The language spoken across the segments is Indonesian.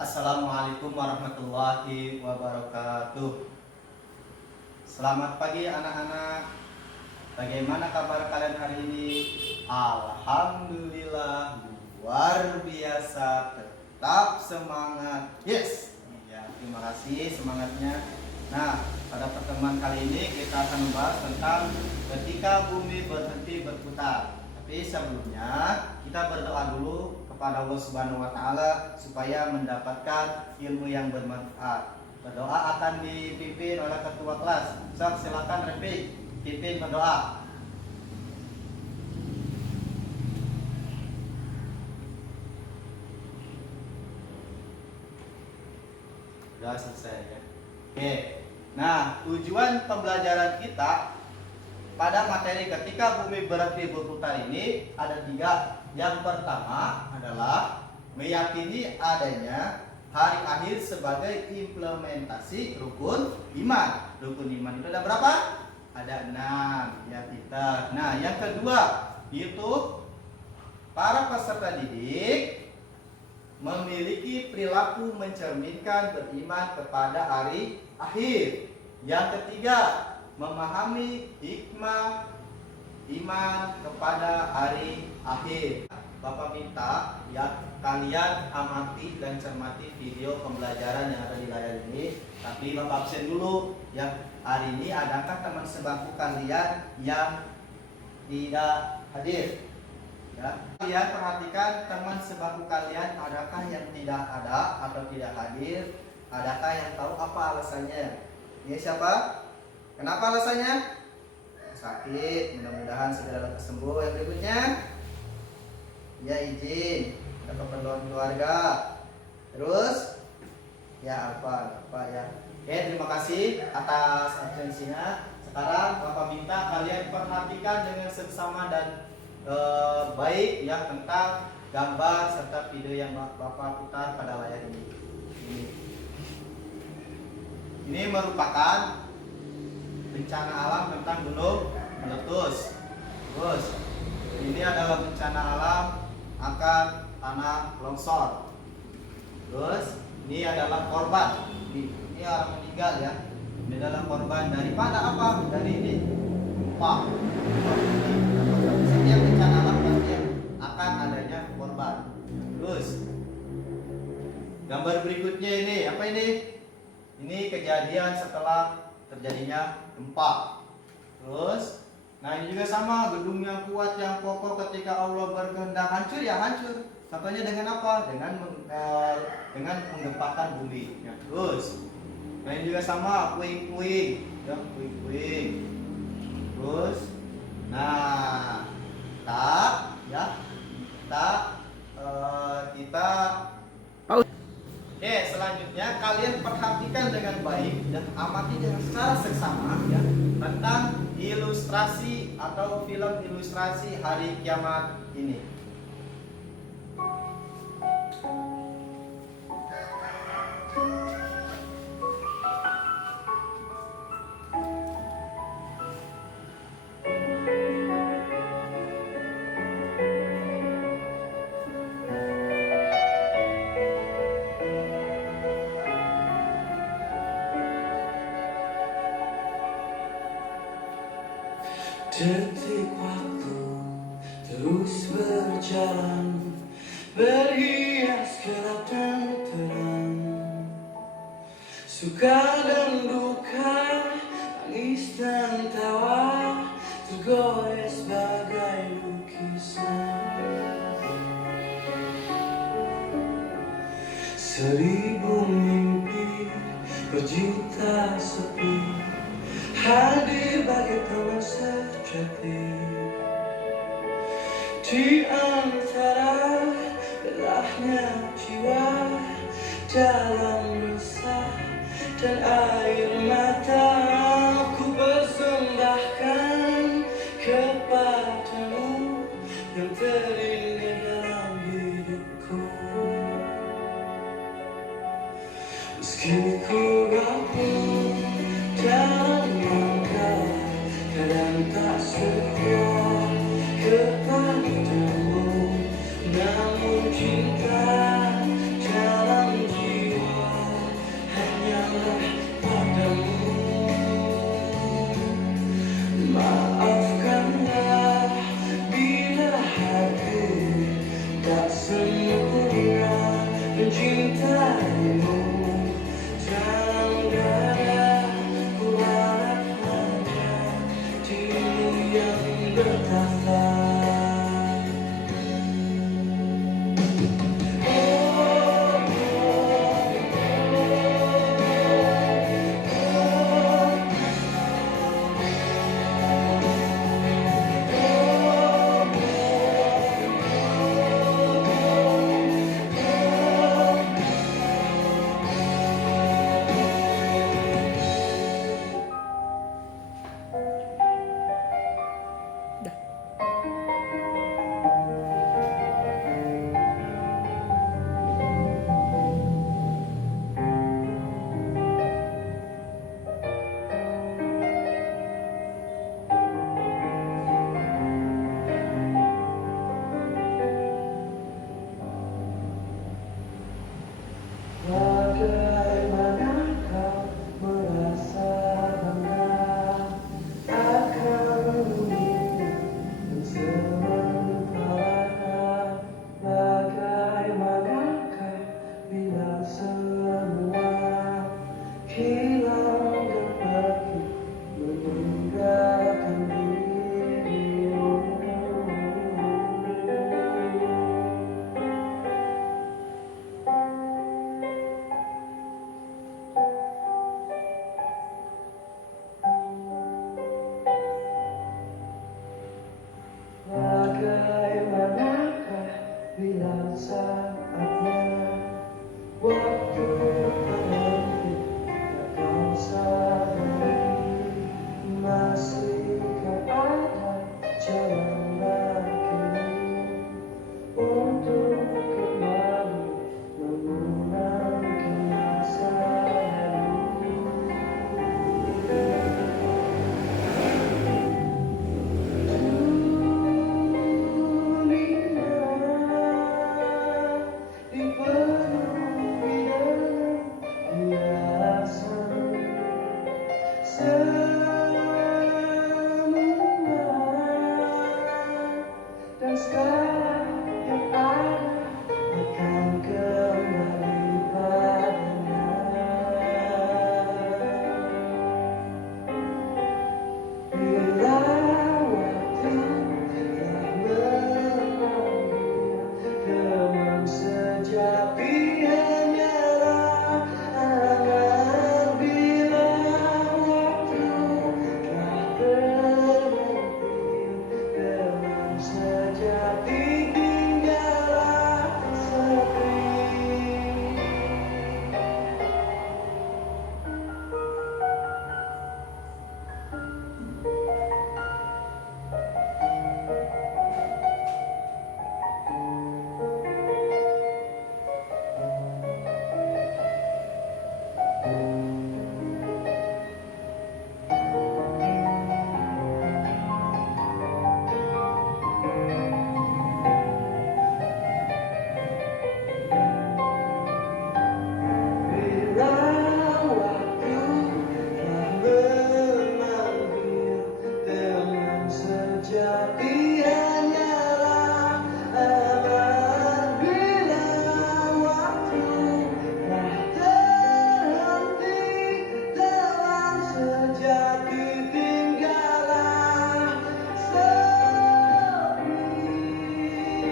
Assalamualaikum warahmatullahi wabarakatuh. Selamat pagi anak-anak. Bagaimana kabar kalian hari ini? Alhamdulillah luar biasa. Tetap semangat. Yes. Ya, terima kasih semangatnya. Nah, pada pertemuan kali ini kita akan membahas tentang ketika bumi berhenti berputar. Tapi sebelumnya kita berdoa dulu kepada Allah Subhanahu wa taala supaya mendapatkan ilmu yang bermanfaat. Berdoa akan dipimpin oleh ketua kelas. Sok, silakan Repi, pimpin berdoa. Sudah selesai ya. Oke. Nah, tujuan pembelajaran kita pada materi ketika bumi berhenti berputar ini ada 3. Yang pertama adalah meyakini adanya hari akhir sebagai implementasi rukun iman. Rukun iman itu ada berapa? Ada 6 ya kita. Nah, yang kedua itu para peserta didik memiliki perilaku mencerminkan beriman kepada hari akhir. Yang ketiga, memahami hikmah iman kepada hari akhir. Bapak minta ya kalian amati dan cermati video pembelajaran yang ada di layar ini. Tapi Bapak absen dulu ya. Hari ini adakah teman sebangku kalian yang tidak hadir? Ya. Kalian perhatikan teman sebangku kalian adakah yang tidak ada atau tidak hadir? Adakah yang tahu apa alasannya? Ini siapa? Kenapa alasannya? Sakit, mudah-mudahan segera lekas sembuh. Yang berikutnya, ya izin, ada keperluan keluarga. Terus, ya apa ya. Oke, terima kasih atas absensinya. Sekarang Bapak minta kalian perhatikan dengan seksama dan baik ya tentang gambar serta video yang Bapak putar pada layar ini. Ini merupakan bencana alam tentang gunung meletus. Terus ini adalah bencana alam akan tanah longsor. Terus ini adalah korban. Ini orang meninggal ya. Ini adalah korban daripada apa? Dari ini gempa. Setiap bencana alam pasti akan adanya korban. Terus gambar berikutnya ini apa ini? Ini kejadian setelah terjadinya gempa. Terus, nah ini juga sama, gedung yang kuat yang kokoh ketika Allah berkehendak hancur ya hancur. Contohnya dengan apa? Dengan menggempakan bumi. Ya, terus, nah ini juga sama, puing-puing, ya puing-puing. Terus, nah kita Oke, selanjutnya kalian perhatikan dengan baik dan amati dengan secara seksama ya tentang ilustrasi atau film ilustrasi hari kiamat ini. Detik waktu terus berjalan, berhias gelap dan terang, suka dan duka, tangis dan tawa, tergores bagai lukisan. 1000 mimpi, berjuta sepi, hadir bagai teman sejati di antara belahnya jiwa dalam resah dan air mata. Ku persembahkan kepadamu yang terindah dalam hidupku. Meski ku rapuh dan langkah, kadang tak sekuat kepadamu, namun cinta dalam jiwa mencintaimu. Jangan ku harap hanya dirimu yang bertahta. Bagaimana kau merasa bangga akan dunia dan sementara? Bagaimanakah bila semua hilang dan pergi meninggalkan dirimu? Bagaimanakah bila saatnya waktu berhenti, tak kau sadari masihkah ada jalan lagi untuk kembali mengenangkan masa lalu. Dan sekarang yang ada akan kembali padanya. Bila waktu telah memanggil, teman sejati hanyalah aman. Bila waktu telah berhenti, teman sejati tinggallah sepi. Bila waktu telah memanggil, teman sejati hanyalah aman. Bila waktu telah terhenti, teman sejati tinggallah sepi.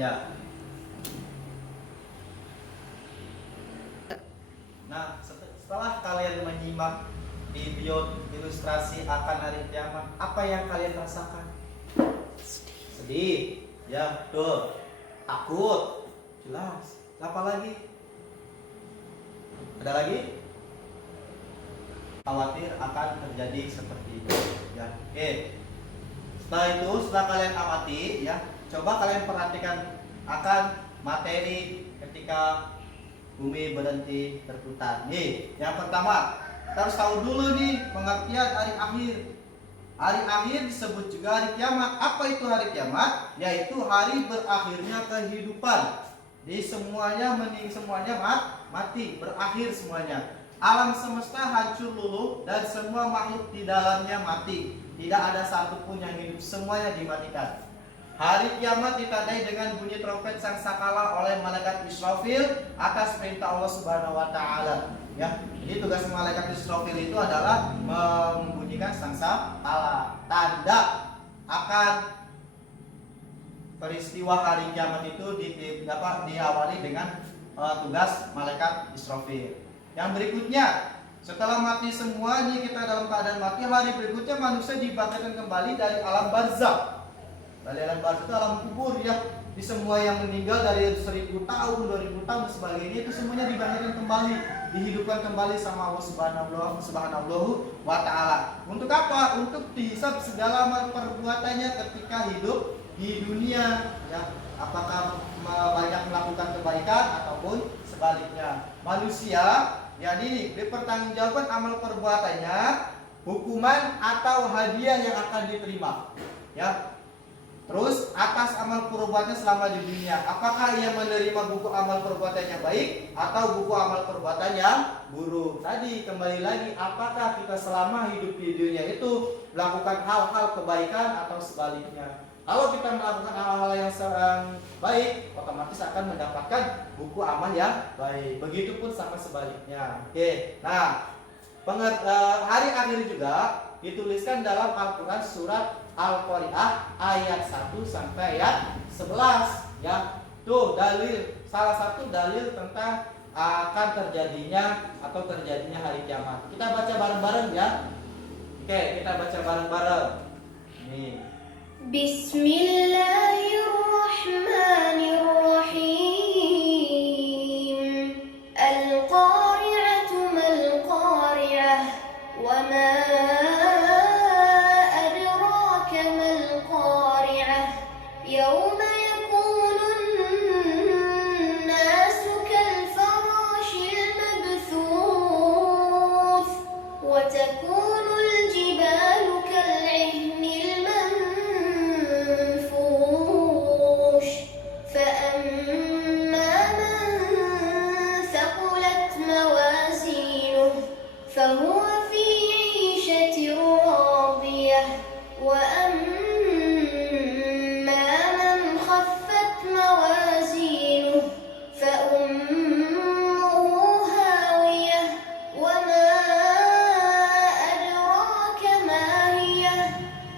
Ya. Nah, setelah kalian menyimak video ilustrasi akan hari kiamat, apa yang kalian rasakan? Sedih, ya betul. Takut, jelas. Apa lagi? Ada lagi? khawatir akan terjadi seperti itu ya. Oke. Setelah itu, setelah kalian amati ya, coba kalian perhatikan akan materi ketika bumi berhenti berputar. Nih, yang pertama, kita harus tahu dulu nih pengertian hari akhir. Hari akhir disebut juga hari kiamat. Apa itu hari kiamat? Yaitu hari berakhirnya kehidupan. Di semuanya mati, berakhir semuanya. Alam semesta hancur luluh dan semua makhluk di dalamnya mati. Tidak ada satupun yang hidup, semuanya dimatikan. Hari kiamat ditandai dengan bunyi trompet sangkakala oleh malaikat Israfil atas perintah Allah Subhanahu wa taala. Ya, jadi tugas malaikat Israfil itu adalah membunyikan sangkakala, tanda akan peristiwa hari kiamat itu diawali dengan tugas malaikat Israfil. Yang berikutnya, setelah mati semua nih, kita dalam keadaan mati, hari berikutnya manusia dibangkitkan kembali dari alam barzakh. Dari alam barzakh itu alam kubur ya. Di semua yang meninggal dari 1000 tahun, 2000 tahun dan sebagainya itu semuanya dibangkitkan kembali, dihidupkan kembali sama Allah Subhanahu wa taala. Untuk apa? Untuk dihisab segala perbuatannya ketika hidup di dunia ya. Apakah banyak melakukan kebaikan ataupun sebaliknya. Manusia ya ini dipertanggungjawabkan amal perbuatannya, hukuman atau hadiah yang akan diterima ya. Terus atas amal perbuatannya selama di dunia, apakah ia menerima buku amal perbuatannya baik atau buku amal perbuatannya buruk. Tadi kembali lagi, apakah kita selama hidup di dunia itu melakukan hal-hal kebaikan atau sebaliknya. Kalau kita melakukan hal-hal yang baik, otomatis akan mendapatkan buku amal yang baik. Begitupun sama sebaliknya. Oke. Nah, hari akhir juga dituliskan dalam Al-Quran surat Al-Qari'ah ayat 1 sampai ayat 11 ya. Tuh dalil, salah satu dalil tentang akan terjadinya hari kiamat. Kita baca bareng-bareng ya. Oke, kita baca bareng-bareng. Nih. Bismillahirrahmanirrahim. Al-Qari'atu mal-Qari'ah. Wa ma adraka mal-Qari'ah. Yawma yakunun nasu kal-farashil mabthuth. Wa takunul jibalu kal-'ihnil فهو في عيشة راضية وأما من خفت موازينه فأمه هاوية وما أدراك ما هي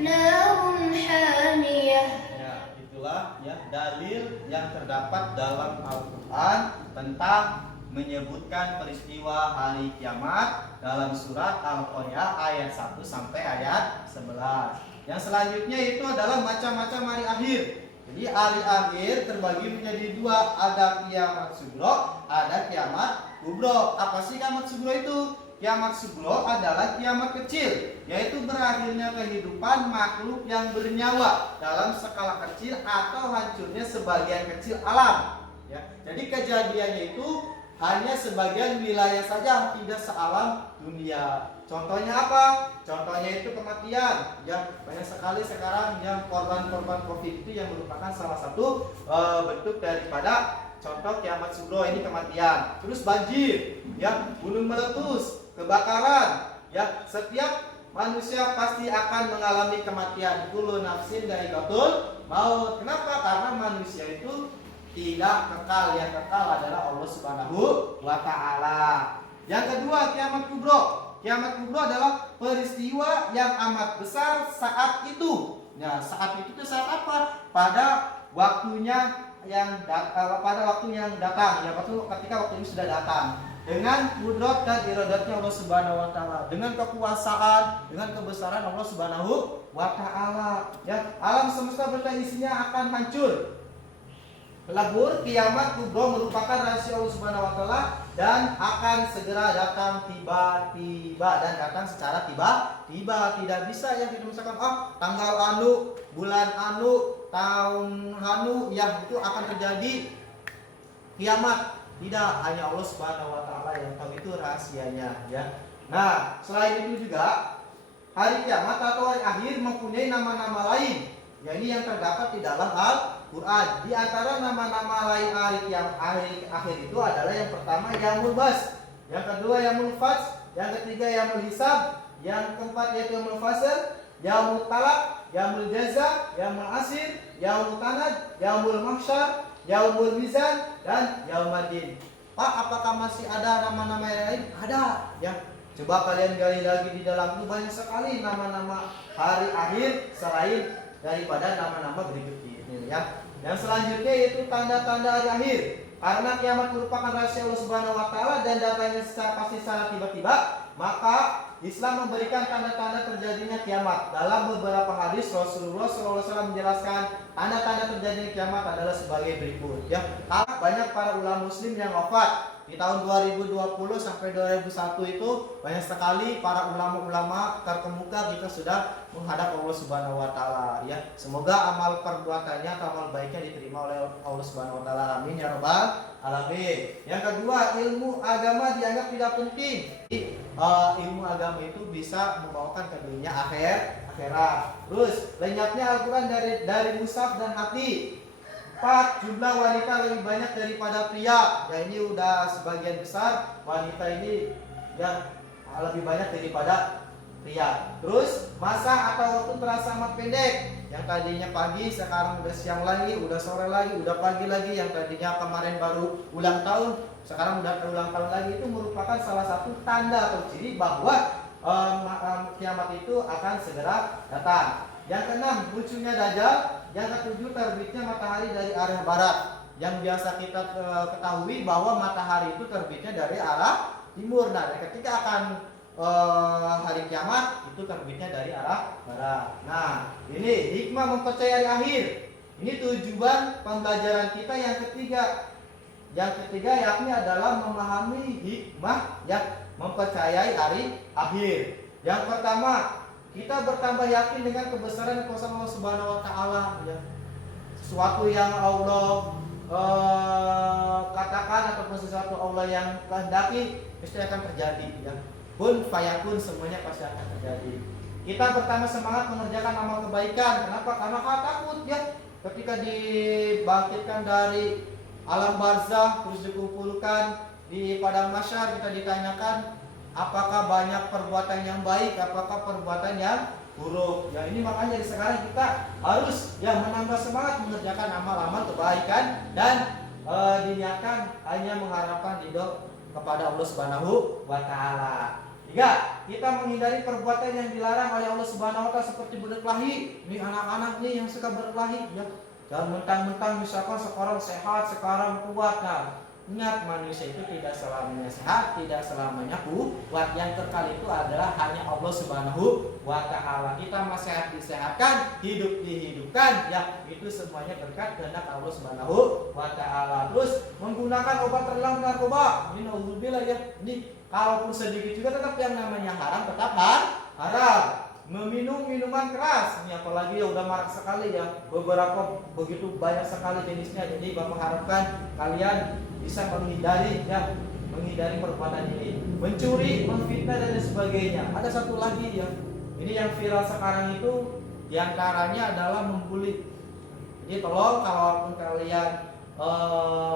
نار حامية. Ya, itulah ya dalil yang terdapat dalam Al-Quran tentang menyebutkan peristiwa hari kiamat dalam surat Al-Qari'ah ayat 1 sampai ayat 11. Yang selanjutnya itu adalah macam-macam hari akhir. Jadi hari akhir terbagi menjadi dua, ada kiamat sugro, ada kiamat kubro. Apa sih kiamat sugro itu? Kiamat sugro adalah kiamat kecil, yaitu berakhirnya kehidupan makhluk yang bernyawa dalam skala kecil atau hancurnya sebagian kecil alam. Ya, jadi kejadiannya itu hanya sebagian wilayah saja, tidak sealam dunia. Contohnya apa? Contohnya itu kematian. Yang banyak sekali sekarang yang korban-korban COVID itu yang merupakan salah satu bentuk daripada contoh kiamat sugro, ini kematian. Terus banjir, ya, gunung meletus, kebakaran, ya. Setiap manusia pasti akan mengalami kematian. Kullu nafsin dha'iqatul maut. Kenapa? Karena manusia itu tidak kekal, yang kekal adalah Allah Subhanahu wa taala. Yang kedua, kiamat kubro. Kiamat kubro adalah peristiwa yang amat besar saat itu. Nah, saat itu saat apa? Pada waktunya yang datang. Ya, ketika waktu ini sudah datang. Dengan kudrat dan iradatnya Allah Subhanahu wa taala, dengan kekuasaan, dengan kebesaran Allah Subhanahu wa taala. Ya, alam semesta berita isinya akan hancur. Labur kiamat kubro merupakan rahasia Allah Subhanahu wa taala dan akan segera datang tiba-tiba, dan datang secara tiba-tiba. Tidak bisa yang tidak misalkan tanggal anu, bulan anu, tahun anu yang itu akan terjadi kiamat. Tidak, hanya Allah Subhanahu wa taala yang tahu, itu rahasianya ya. Nah, selain itu juga hari kiamat atau hari akhir mempunyai nama-nama lain. Ya, ini yang terdapat di dalam Al-Quran. Di antara nama-nama lain hari akhir itu adalah yang pertama Yaumul Bas, yang kedua Yaumul Fats, yang ketiga Yaumul Hisab, yang keempat yaitu Yaumul Fasl, Yaumul Talaq, Yaumul Jaza, Yaumul Asir, Yaumul Tanad, Yaumul Mahsyar, Yaumul Mizan, dan Yaumadin. Pak, apakah masih ada nama-nama yang lain? Ada ya. Coba kalian gali lagi di dalam itu, banyak sekali nama-nama hari akhir selain daripada nama-nama berikut ini ya. Yang selanjutnya yaitu tanda-tanda hari akhir. Karena kiamat merupakan rahasia Allah Subhanahu wa taala dan datangnya pasti secara tiba-tiba, maka Islam memberikan tanda-tanda terjadinya kiamat. Dalam beberapa hadis Rasulullah SAW menjelaskan tanda-tanda terjadinya kiamat adalah sebagai berikut ya. Karena banyak para ulama muslim yang wafat di tahun 2020 sampai 2001 itu, banyak sekali para ulama-ulama terkemuka kita sudah menghadap Allah Subhanahu wa taala ya. Semoga amal perbuatannya atau amal baiknya diterima oleh Allah Subhanahu wa taala. Amin ya rabbal alamin. Yang kedua, ilmu agama dianggap tidak penting. Ilmu agama itu bisa membawakan ke dunia akhirat. Terus lenyapnya Al-Qur'an dari mushaf dan hati. 4. Jumlah wanita lebih banyak daripada pria. Ya, ini udah sebagian besar wanita ini yang lebih banyak daripada pria. Terus masa atau waktu terasa amat pendek. Yang tadinya pagi sekarang udah siang lagi, udah sore lagi, udah pagi lagi. Yang tadinya kemarin baru ulang tahun, sekarang udah ulang tahun lagi. Itu merupakan salah satu tanda atau ciri bahwa kiamat itu akan segera datang. Yang keenam, munculnya Dajjal. Yang ketujuh, terbitnya matahari dari arah barat. Yang biasa kita ketahui bahwa matahari itu terbitnya dari arah timur. Nah, ketika akan hari kiamat itu terbitnya dari arah barat. Nah, ini hikmah mempercayai akhir. Ini tujuan pembelajaran kita yang ketiga. Yang ketiga yakni adalah memahami hikmah yang mempercayai hari akhir. Yang pertama, kita bertambah yakin dengan kebesaran dan kuasa Allah Subhanahu wa taala ya. Sesuatu yang Allah katakan ataupun sesuatu Allah yang kehendaki pasti akan terjadi ya. Kun fayakun, semuanya pasti akan terjadi. Kita pertama semangat mengerjakan amal kebaikan. Kenapa? Karena takut ya. Ketika dibangkitkan dari alam barzah terus dikumpulkan di padang mahsyar, kita ditanyakan apakah banyak perbuatan yang baik, apakah perbuatan yang buruk. Ya, ini makanya sekarang kita harus menambah semangat mengerjakan amal-amal kebaikan dan diniatkan hanya mengharapkan ridho kepada Allah Subhanahu wa taala. 3. Kita menghindari perbuatan yang dilarang oleh Allah Subhanahu wa taala seperti berkelahi. Ini anak-anak nih yang suka berkelahi ya. Jangan mentang-mentang misalkan sekarang sehat, sekarang kuat. Nah, ingat, manusia itu tidak selamanya sehat, tidak selamanya kuat. Yang kekal itu adalah hanya Allah Subhanahu wa taala. Kita masih sehat disehatkan, hidup dihidupkan, ya itu semuanya berkat kehendak Allah Subhanahu wa taala. Terus menggunakan obat terlarang narkoba. Ini naudzubillah ya. Ini kalaupun sedikit juga tetap yang namanya haram, tetap haram. Meminum minuman keras, ini apalagi ya udah marak sekali ya. Beberapa begitu banyak sekali jenisnya. Jadi Bapak harapkan kalian bisa menghindari perbuatan ini. Mencuri, memfitnah dan sebagainya. Ada satu lagi ya. Ini yang viral sekarang itu diantaranya adalah membuli. Jadi tolong kalaupun kalian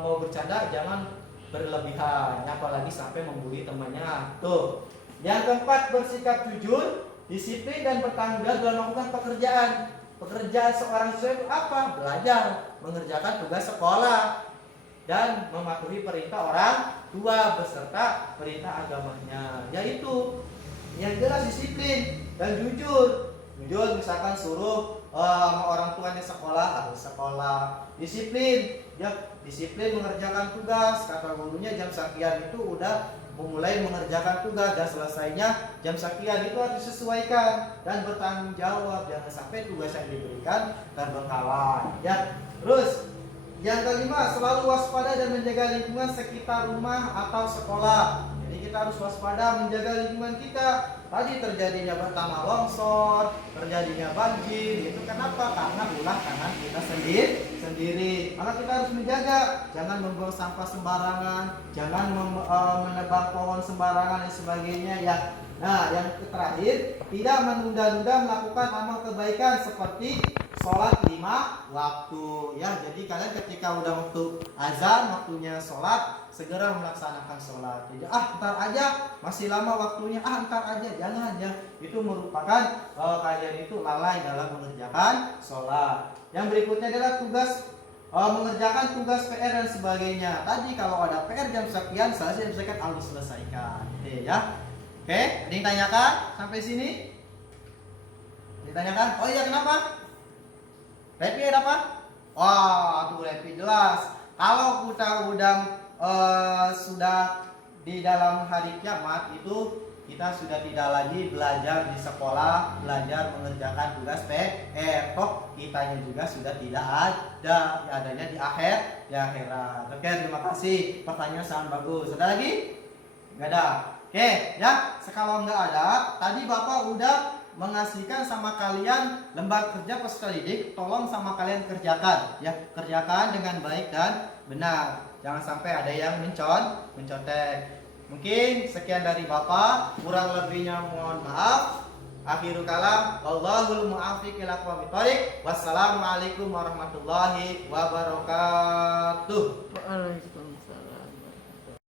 mau bercanda jangan berlebihan, apalagi sampai membuli temannya. Tuh. Yang keempat, bersikap jujur, disiplin dan bertanggung jawab dalam melakukan pekerjaan. Pekerjaan seorang siswa itu apa? Belajar, mengerjakan tugas sekolah, dan mematuhi perintah orang tua beserta perintah agamanya. Yaitu yang jelas disiplin dan jujur. Jujur misalkan suruh orang tuanya sekolah, harus sekolah. Disiplin, ya disiplin mengerjakan tugas. Kata gurunya jam sekian itu udah memulai mengerjakan tugas dan selesainya jam sekian, itu harus disesuaikan dan bertanggung jawab. Jangan sampai tugas yang diberikan terbengkalai ya. Terus Yang kelima, selalu waspada dan menjaga lingkungan sekitar rumah atau sekolah. Jadi kita harus waspada menjaga lingkungan kita. Tadi terjadinya tanah longsor, terjadinya banjir, itu kenapa? Karena ulah tangan kita sendiri. Maka kita harus menjaga, jangan membuang sampah sembarangan, jangan menebang pohon sembarangan dan sebagainya ya. Nah, yang terakhir, tidak menunda-nunda melakukan amal kebaikan seperti sholat 5 waktu ya. Jadi kalian ketika udah waktu azan, waktunya sholat, segera melaksanakan sholat. Jadi ntar aja, masih lama waktunya, ntar aja, jangan ya. Itu merupakan kalian itu lalai dalam mengerjakan sholat. Yang berikutnya adalah tugas mengerjakan tugas PR dan sebagainya. Tadi kalau ada PR jam sekian, selesaikan, harus selesaikan. Oke ya. Oke, ada yang tanyakan sampai sini? Ditanyakan? Oh iya, kenapa? Repi ada apa? Wah, tuh Repi jelas. Kalau kita sudah di dalam hari kiamat itu kita sudah tidak lagi belajar di sekolah, belajar mengerjakan tugas PR. Toh kitanya juga sudah tidak ada, adanya di akhirat. Oke, terima kasih. Pertanyaan sangat bagus. Ada lagi? Nggak ada. Oke, ya. Kalau nggak ada, tadi Bapak udah mengasihkan sama kalian lembar kerja peserta didik, tolong sama kalian kerjakan ya, kerjakan dengan baik dan benar, jangan sampai ada yang mencontek. Mungkin sekian dari Bapak, kurang lebihnya mohon maaf. Akhirul kalam, wallahul muwaffiq ila aqwamit thoriq. Wassalamualaikum warahmatullahi wabarakatuh. Waalaikumsalam.